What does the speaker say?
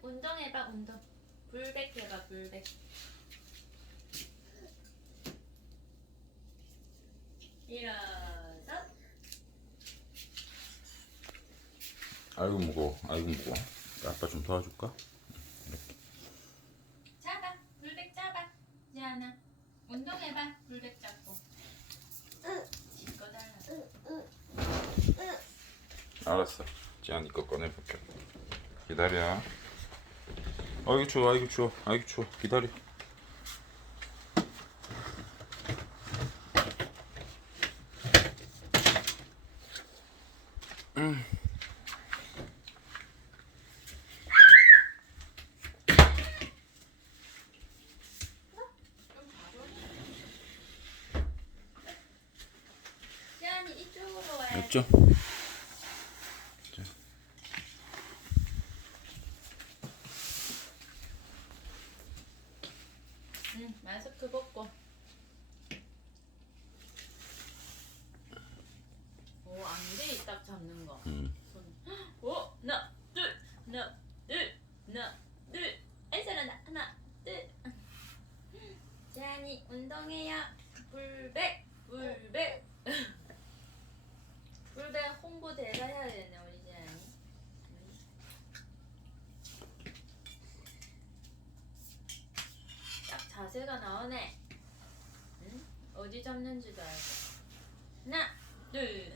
운동해봐 운동 불백 해봐 불백 일어서 아이고 무거워. 아이고 무거워. 아빠 좀 도와줄까? 잡아 불백 잡아 지안아 운동해봐 불백 잡고 지거 달라 알았어. 지안이 거 꺼내볼게. 기다려. 아이고 추워. 아이고 추워. 아이고 추워. 기다려. 지안이 이쪽으로 와야 됐죠? 응 마스크 벗고. 오 안돼 딱 잡는 거. 음. 손. 오 하나 둘 하나 둘 하나 둘. 아이 잘한다 하나 둘. 지안이 운동해요. 불백 불백. 불백 홍보 대사 해야 되네 우리 지안이 딱 자세가 나오네 응? 어디 잡는지도 알고 하나 둘